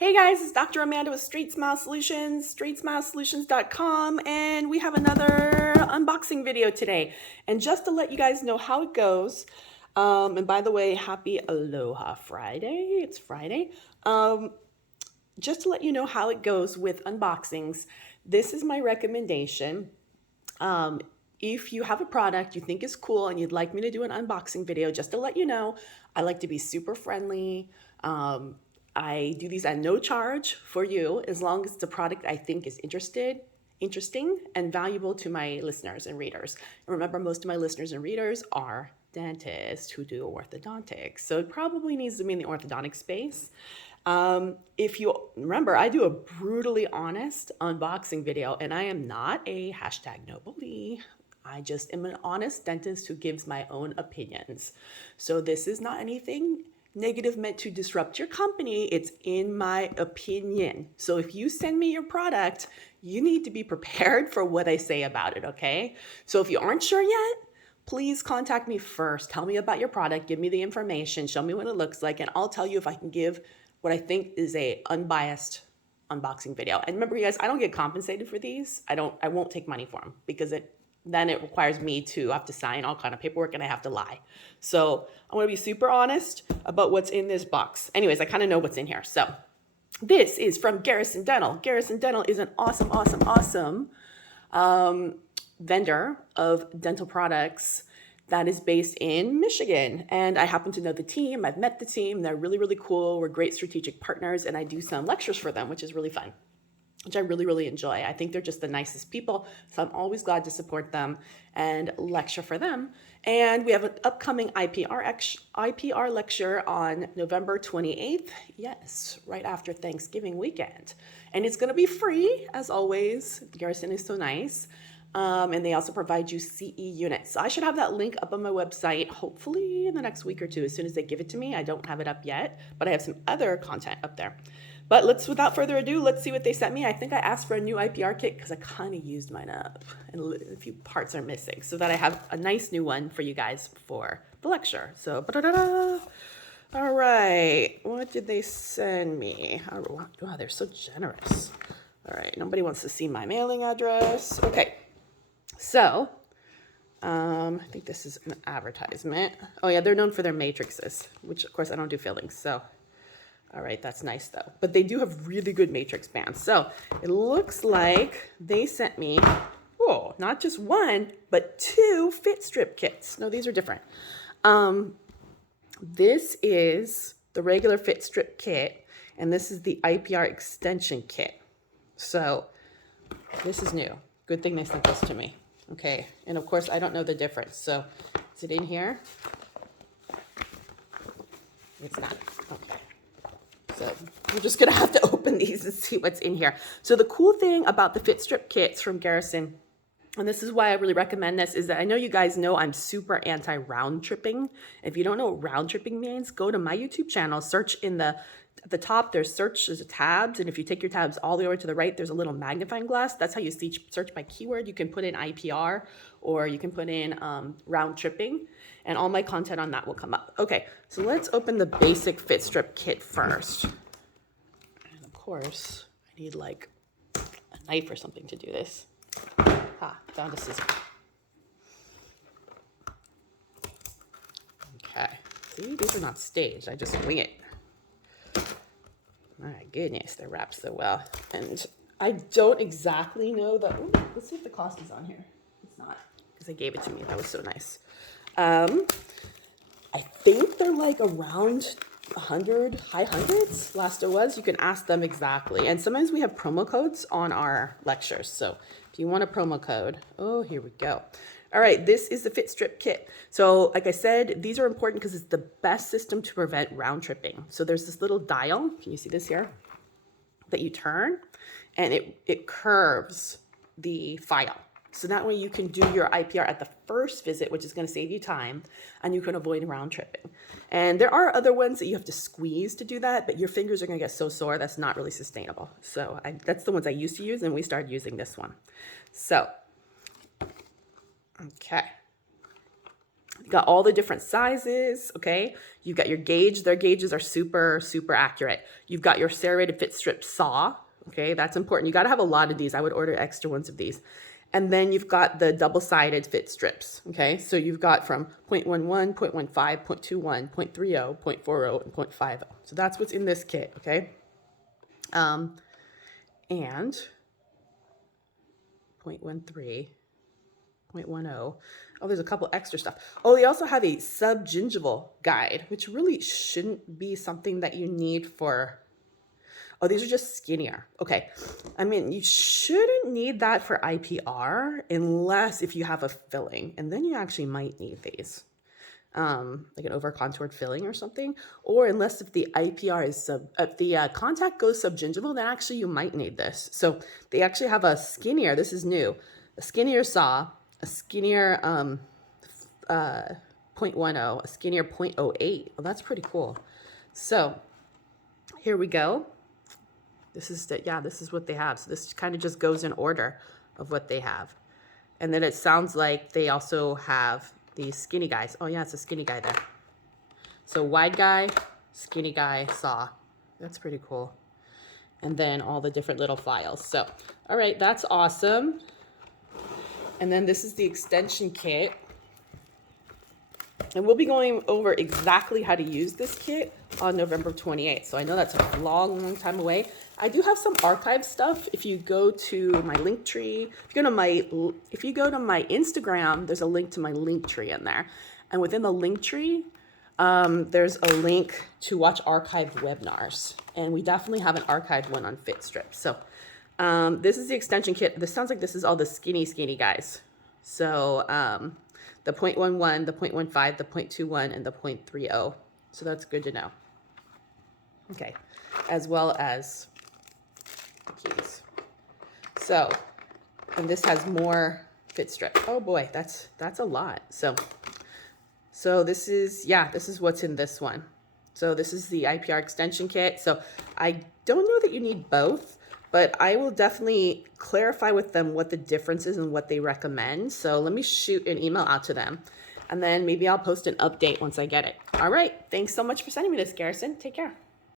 Hey guys, it's Dr. Amanda with Straight Smile Solutions, straightsmilesolutions.com, and we have another unboxing video today. And just to let you guys know how it goes, and by the way, happy Aloha Friday, it's Friday. Just to let you know how it goes with unboxings, this is my recommendation. If you have a product you think is cool and you'd like me to do an unboxing video, just to let you know, I like to be super friendly. I do these at no charge for you as long as the product I think is interesting and valuable to my listeners and readers. And remember, most of my listeners and readers are dentists who do orthodontics. So it probably needs to be in the orthodontic space. If you remember, I do a brutally honest unboxing video, and I am not a hashtag no bully. I just am an honest dentist who gives my own opinions. So this is not anything negative meant to disrupt your company. It's in my opinion. So if you send me your product, you need to be prepared for what I say about it, okay? So if you aren't sure yet, please contact me first. Tell me about your product, give me the information, show me what it looks like, and I'll tell you if I can give what I think is a unbiased unboxing video. And remember, you guys, I don't get compensated for these. I won't take money for them because then it requires me to have to sign all kind of paperwork and I have to lie. So I want to be super honest about what's in this box. Anyways, I kind of know what's in here. So this is from Garrison Dental. Garrison Dental is an awesome vendor of dental products that is based in Michigan. And I happen to know the team. I've met the team. They're really cool. We're great strategic partners. And I do some lectures for them, which is really fun, which I really enjoy. I think they're just the nicest people. So I'm always glad to support them and lecture for them. And we have an upcoming IPR lecture on November 28th. Yes, right after Thanksgiving weekend. And it's going to be free, as always. Garrison is so nice. And they also provide you CE units. So I should have that link up on my website, hopefully in the next week or two, as soon as they give it to me. I don't have it up yet, but I have some other content up there. But without further ado, let's see what they sent me. I think I asked for a new IPR kit because I kind of used mine up and a few parts are missing, so that I have a nice new one for you guys for the lecture. So, all right, what did they send me? Wow, they're so generous. All right, nobody wants to see my mailing address. Okay, so I think this is an advertisement. Oh yeah, they're known for their matrices, which of course I don't do fillings, so. All right, that's nice though. But they do have really good matrix bands. So it looks like they sent me, not just one, but two Fit Strip kits. No, these are different. This is the regular Fit Strip kit, and this is the IPR extension kit. So this is new. Good thing they sent this to me. Okay, and of course I don't know the difference. So is it in here? It's not. Okay. So we're just gonna have to open these and see what's in here. So the cool thing about the Fit Strip kits from Garrison, and this is why I really recommend this, is that I know you guys know I'm super anti-round tripping. If you don't know what round tripping means, go to my YouTube channel, search at the top, there's tabs, and if you take your tabs all the way over to the right, there's a little magnifying glass. That's how you search by keyword. You can put in IPR or you can put in round tripping, and all my content on that will come up. Okay, so let's open the basic Fit Strip kit first. And of course, I need like a knife or something to do this. Found a scissor. Okay, see, these are not staged. I just wing it. My goodness, they're wrapped so well. And I don't exactly know let's see if the cost is on here. It's not, because they gave it to me. That was so nice. I think they're like around 100, high hundreds. Last it was. You can ask them exactly. And sometimes we have promo codes on our lectures. So if you want a promo code, here we go. All right, this is the Fit Strip kit. So like I said, these are important because it's the best system to prevent round tripping. So there's this little dial, can you see this here, that you turn, and it curves the file. So that way you can do your IPR at the first visit, which is going to save you time, and you can avoid round tripping. And there are other ones that you have to squeeze to do that, but your fingers are going to get so sore, that's not really sustainable. So that's the ones I used to use, and we started using this one. So, okay. You got all the different sizes, okay? You've got your gauge. Their gauges are super, super accurate. You've got your serrated fit strip saw, okay? That's important. You got to have a lot of these. I would order extra ones of these. And then you've got the double-sided fit strips, okay? So you've got from 0.11, 0.15, 0.21, 0.30, 0.40, and 0.50. So that's what's in this kit, okay? And 0.13, 0.10. Oh, there's a couple extra stuff. Oh, they also have a subgingival guide, which really shouldn't be something that you need for... Oh, these are just skinnier. Okay. I mean, you shouldn't need that for IPR unless if you have a filling, and then you actually might need these. Like an over contoured filling or something, or unless if the IPR is if the contact goes subgingival, then actually you might need this. So they actually have a skinnier, this is new, a skinnier saw, a skinnier 0.10, a skinnier 0.08. Well, that's pretty cool. So here we go. This is this is what they have. So this kind of just goes in order of what they have. And then it sounds like they also have these skinny guys. Oh yeah, it's a skinny guy there. So wide guy, skinny guy, saw. That's pretty cool. And then all the different little files. So, all right, that's awesome. And then this is the extension kit. And we'll be going over exactly how to use this kit on November 28th. So I know that's a long, long time away. I do have some archive stuff. If you go to my link tree, if you go to my Instagram, there's a link to my link tree in there. And within the link tree, there's a link to watch archived webinars. And we definitely have an archived one on Fit Strip. So this is the extension kit. This sounds like this is all the skinny guys. So the 0.11, the 0.15, the 0.21, and the 0.30. So that's good to know. Okay, as well as the keys. So, and this has more Fit Strip. Oh boy, that's a lot. So this is, this is what's in this one. So this is the IPR extension kit. So I don't know that you need both, but I will definitely clarify with them what the difference is and what they recommend. So let me shoot an email out to them, and then maybe I'll post an update once I get it. All right. Thanks so much for sending me this, Garrison. Take care.